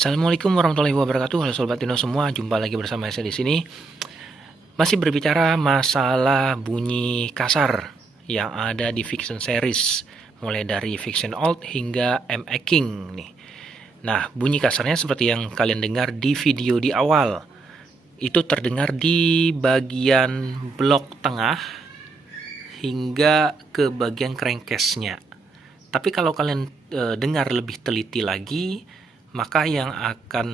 Assalamualaikum warahmatullahi wabarakatuh. Halo Sobat Tino semua, jumpa lagi bersama saya di sini. Masih berbicara masalah bunyi kasar yang ada di fiction series, mulai dari fiction old hingga M.A. King nih. Nah, bunyi kasarnya seperti yang kalian dengar di video di awal. Itu terdengar di bagian blok tengah hingga ke bagian crankcase-nya. Tapi kalau kalian dengar lebih teliti lagi, maka yang akan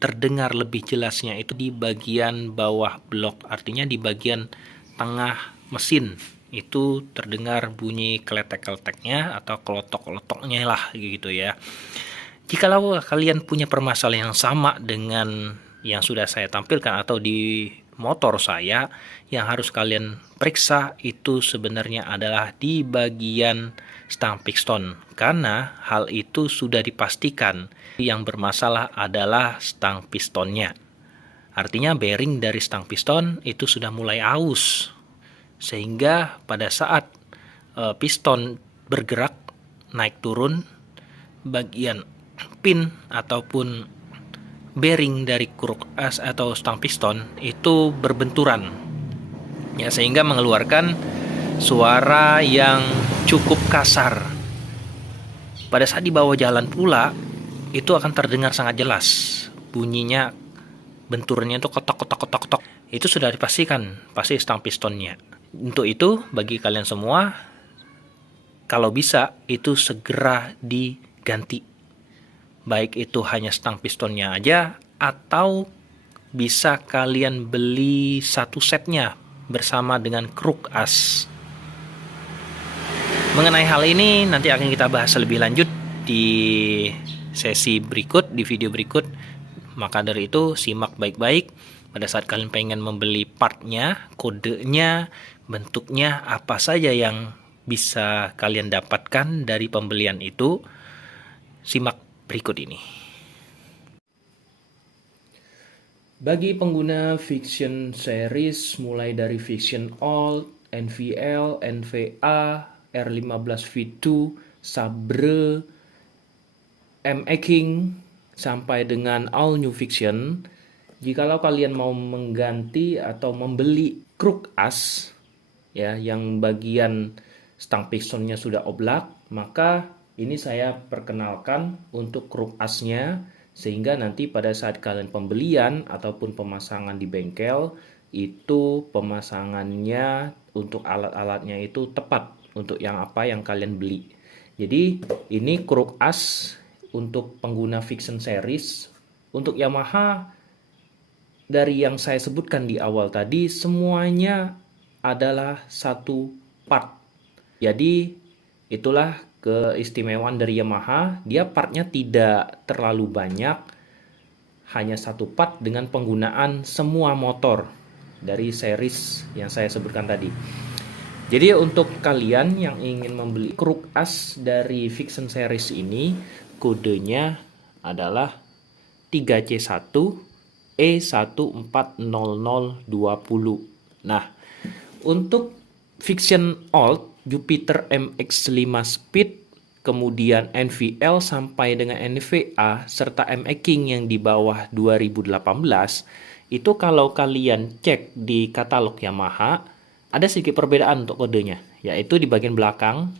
terdengar lebih jelasnya itu di bagian bawah blok, artinya di bagian tengah mesin. Itu terdengar bunyi kletek-kleteknya atau kelotok-kelotoknya lah gitu ya. Jikalau kalian punya permasalahan yang sama dengan yang sudah saya tampilkan atau di motor saya, yang harus kalian periksa itu sebenarnya adalah di bagian stang piston, karena hal itu sudah dipastikan yang bermasalah adalah stang pistonnya. Artinya bearing dari stang piston itu sudah mulai aus, sehingga pada saat piston bergerak naik turun, bagian pin ataupun bearing dari kruk as atau stang piston itu berbenturan ya, sehingga mengeluarkan suara yang cukup kasar. Pada saat dibawa jalan pula itu akan terdengar sangat jelas bunyinya, benturnya itu kotok. Itu sudah dipastikan pasti stang pistonnya. Untuk itu bagi kalian semua, kalau bisa itu segera diganti, baik itu hanya stang pistonnya aja atau bisa kalian beli satu setnya bersama dengan kruk as. Mengenai hal ini nanti akan kita bahas lebih lanjut di sesi berikut, di video berikut. Maka dari itu simak baik-baik pada saat kalian pengen membeli partnya, kodenya, bentuknya, apa saja yang bisa kalian dapatkan dari pembelian itu. Simak berikut ini. Bagi pengguna fiction series mulai dari fiction old, NVL, NVA, R15V2, Sabre, M.A. King, sampai dengan all new fiction, jikalau kalian mau mengganti atau membeli kruk as ya, yang bagian stang pistonnya sudah oblak, maka ini saya perkenalkan untuk kruk asnya, sehingga nanti pada saat kalian pembelian ataupun pemasangan di bengkel, itu pemasangannya untuk alat-alatnya itu tepat untuk yang apa yang kalian beli. Jadi ini kruk as untuk pengguna fiction series. Untuk Yamaha, dari yang saya sebutkan di awal tadi, semuanya adalah satu part. Jadi itulah keistimewaan dari Yamaha, dia partnya tidak terlalu banyak, hanya satu part dengan penggunaan semua motor dari series yang saya sebutkan tadi. Jadi untuk kalian yang ingin membeli kruk as dari fiction series ini, kodenya adalah 3C1E140020. Nah, untuk fiction old Jupiter MX5 Speed, kemudian NVL sampai dengan NVA serta M.A. King yang di bawah 2018, itu kalau kalian cek di katalog Yamaha ada sedikit perbedaan untuk kodenya, yaitu di bagian belakang.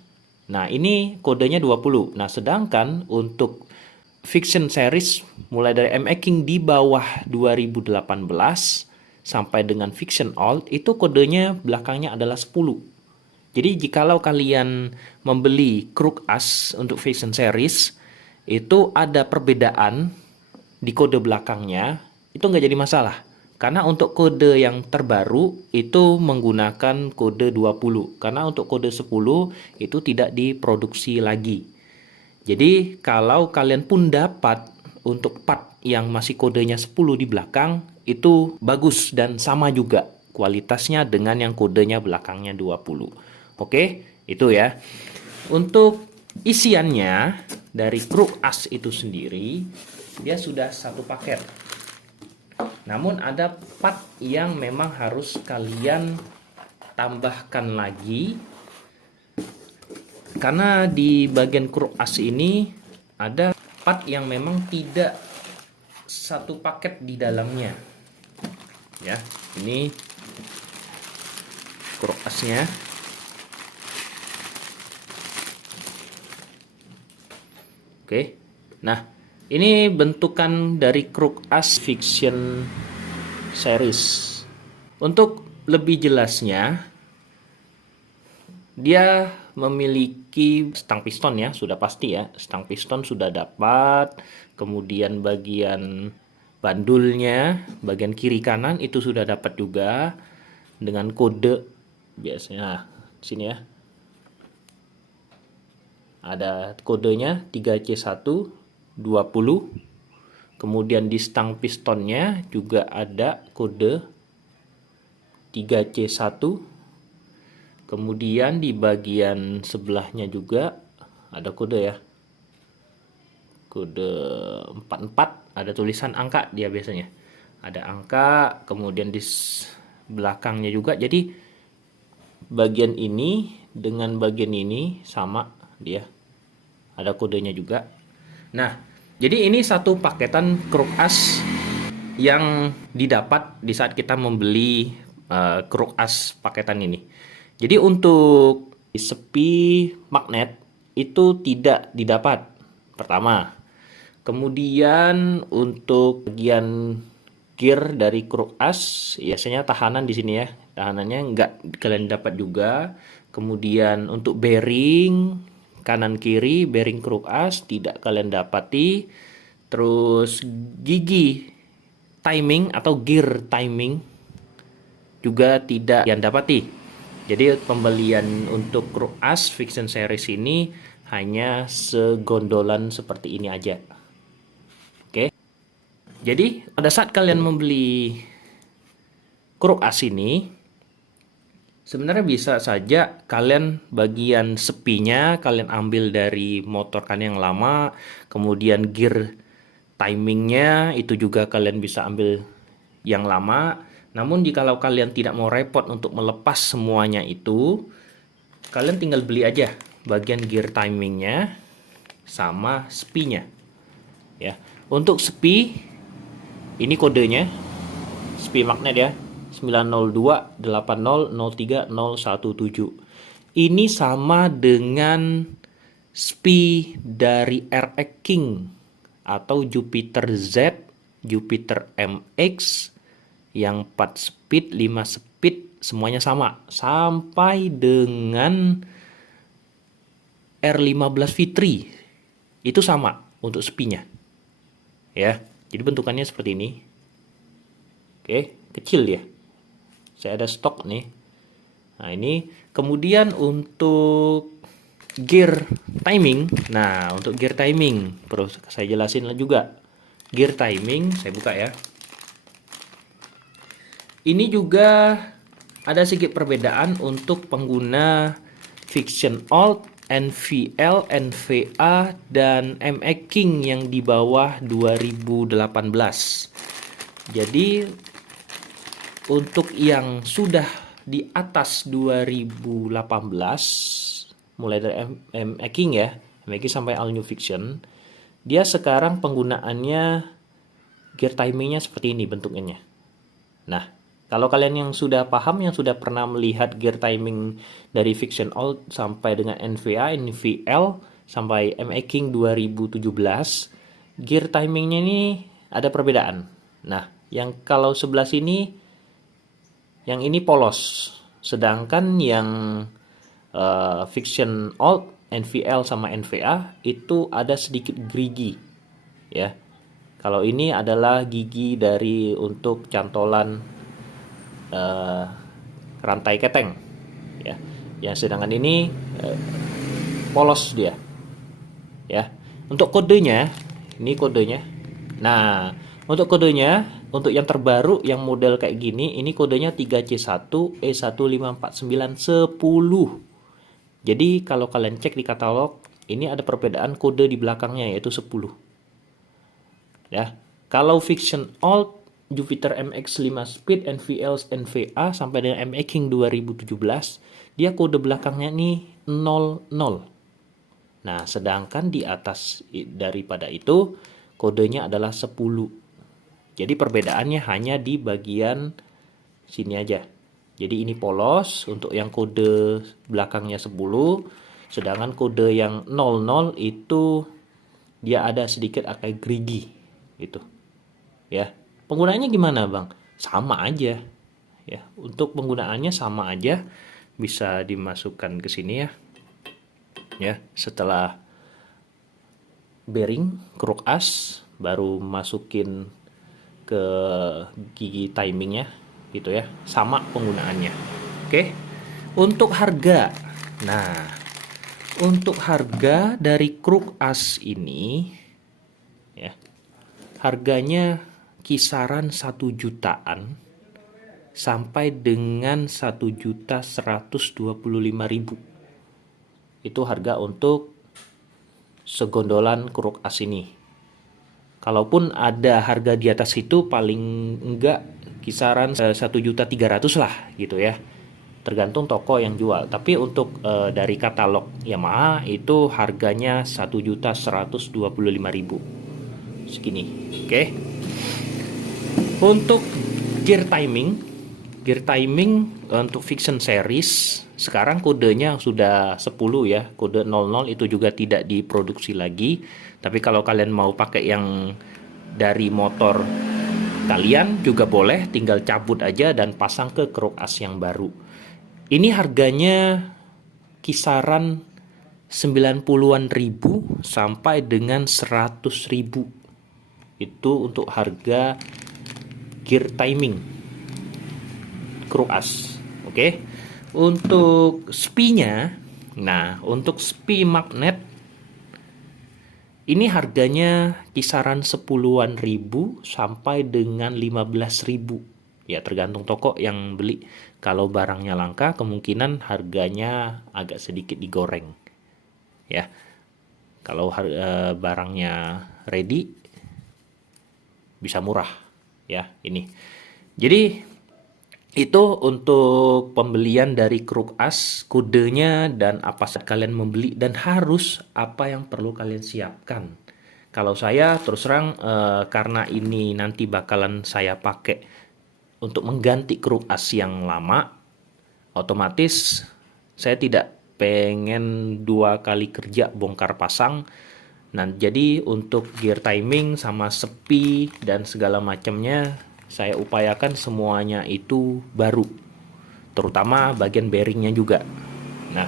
Nah, ini kodenya 20. Nah, sedangkan untuk fiction series mulai dari M.A. King di bawah 2018 sampai dengan fiction old itu kodenya belakangnya adalah 10. Jadi jikalau kalian membeli kruk as untuk fiction series, itu ada perbedaan di kode belakangnya, itu nggak jadi masalah. Karena untuk kode yang terbaru itu menggunakan kode 20. Karena untuk kode 10 itu tidak diproduksi lagi. Jadi kalau kalian pun dapat untuk part yang masih kodenya 10 di belakang, itu bagus dan sama juga kualitasnya dengan yang kodenya belakangnya 20. Oke, itu ya. Untuk isiannya dari kruk as itu sendiri, dia sudah satu paket. Namun ada part yang memang harus kalian tambahkan lagi, karena di bagian kruk as ini ada part yang memang tidak satu paket di dalamnya. Ya, ini kruk asnya. Oke. Nah, ini bentukan dari kruk as Fiction Series. Untuk lebih jelasnya, dia memiliki stang piston ya, sudah pasti ya. Stang piston sudah dapat, kemudian bagian bandulnya, bagian kiri kanan itu sudah dapat juga dengan kode biasanya. Sini ya. Ada kodenya 3C1 20. Kemudian di stang pistonnya juga ada kode 3C1. Kemudian di bagian sebelahnya juga ada kode ya. Kode 44, ada tulisan angka dia biasanya. Ada angka, kemudian di belakangnya juga. Jadi bagian ini dengan bagian ini sama dia. Ada kodenya juga. Nah, jadi ini satu paketan kruk as yang didapat di saat kita membeli kruk as paketan ini. Jadi untuk sepi magnet itu tidak didapat. Pertama. Kemudian untuk bagian gear dari kruk as, biasanya tahanan di sini ya. Tahanannya nggak kalian dapat juga. Kemudian untuk bearing kanan kiri, bearing kruk as tidak kalian dapati. Terus gigi timing atau gear timing juga tidak kalian dapati. Jadi pembelian untuk kruk as Fiction Series ini hanya segondolan seperti ini aja. Oke. Jadi pada saat kalian membeli kruk as ini, sebenarnya bisa saja kalian bagian sepinya kalian ambil dari motor kalian yang lama, kemudian gear timingnya itu juga kalian bisa ambil yang lama. Namun jikalau kalian tidak mau repot untuk melepas semuanya itu, kalian tinggal beli aja bagian gear timingnya sama sepinya. Ya, untuk sepi ini kodenya sepi magnet ya. 90280030117. Ini sama dengan spi dari RX King atau Jupiter Z, Jupiter MX yang 4 speed, 5 speed semuanya sama, sampai dengan R15 V3 itu sama untuk spinya. Ya, jadi bentukannya seperti ini. Oke, kecil ya. Saya ada stok nih. Nah, ini kemudian untuk gear timing. Nah, untuk gear timing perlu saya jelasin juga. Gear timing, saya buka ya. Ini juga ada sedikit perbedaan untuk pengguna Fiction Alt, NVL, NVA, dan MX King yang di bawah 2018. Jadi untuk yang sudah di atas 2018, mulai dari MX King ya, MX King sampai All New Fiction, dia sekarang penggunaannya gear timingnya seperti ini bentuknya. Nah, kalau kalian yang sudah paham, yang sudah pernah melihat gear timing dari Fiction Alt sampai dengan NVA, NVL, sampai MX King 2017, gear timingnya ini ada perbedaan. Nah, yang kalau sebelah sini, yang ini polos. Sedangkan yang Fiction Alt, NVL, sama NVA itu ada sedikit gerigi. Ya, kalau ini adalah gigi dari untuk cantolan rantai keteng ya, yang sedangkan ini polos dia ya. Untuk kodenya, ini kodenya. Nah, untuk kodenya, untuk yang terbaru yang model kayak gini, ini kodenya 3C1 E1549110. Jadi kalau kalian cek di katalog, ini ada perbedaan kode di belakangnya yaitu 10 ya. Kalau Fiction Alt, Jupiter MX 5 speed, NVL, NVA sampai dengan MX King 2017, dia kode belakangnya nih 00. Nah, sedangkan di atas daripada itu kodenya adalah 10. Jadi perbedaannya hanya di bagian sini aja. Jadi ini polos untuk yang kode belakangnya 10, sedangkan kode yang 00 itu dia ada sedikit agak gerigi gitu. Ya. Penggunaannya gimana, Bang? Sama aja. Ya, untuk penggunaannya sama aja. Bisa dimasukkan ke sini ya. Ya, setelah bearing kruk as baru masukin ke gigi timingnya gitu ya, sama penggunaannya. Oke, untuk harga, nah untuk harga dari kruk as ini ya, harganya kisaran 1 jutaan sampai dengan 1.125.000. Itu harga untuk segondolan kruk as ini. Kalaupun ada harga di atas itu paling enggak kisaran 1.300.000 lah gitu ya. Tergantung toko yang jual. Tapi untuk dari katalog Yamaha itu harganya 1.125.000. Segini. Oke. Untuk gear timing untuk Vixen series sekarang kodenya sudah 10 ya. Kode 00 itu juga tidak diproduksi lagi. Tapi kalau kalian mau pakai yang dari motor kalian juga boleh, tinggal cabut aja dan pasang ke kruk as yang baru. Ini harganya kisaran 90-an ribu sampai dengan 100.000. Itu untuk harga gear timing kruk as. Oke. Untuk spie-nya, nah untuk spie magnet ini harganya kisaran 10-an ribu sampai dengan 15.000. Ya tergantung toko yang beli. Kalau barangnya langka kemungkinan harganya agak sedikit digoreng. Ya. Kalau barangnya ready bisa murah ya ini. Jadi itu untuk pembelian dari kruk as, kodenya dan apa saat kalian membeli dan harus apa yang perlu kalian siapkan. Kalau saya terus terang karena ini nanti bakalan saya pakai untuk mengganti kruk as yang lama, otomatis saya tidak pengen 2 kali kerja bongkar pasang. Nah, jadi untuk gear timing sama sepi dan segala macamnya saya upayakan semuanya itu baru, terutama bagian bearingnya juga. Nah,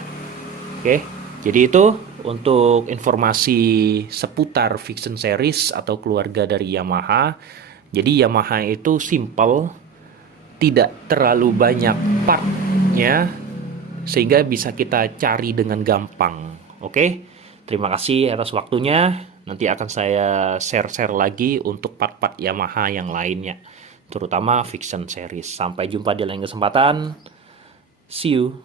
oke. Jadi itu untuk informasi seputar Vixen series atau keluarga dari Yamaha. Jadi Yamaha itu simple, tidak terlalu banyak partnya, sehingga bisa kita cari dengan gampang. Oke. Terima kasih atas waktunya. Nanti akan saya share-share lagi untuk part-part Yamaha yang lainnya, terutama Vixen series. Sampai jumpa di lain kesempatan. See you.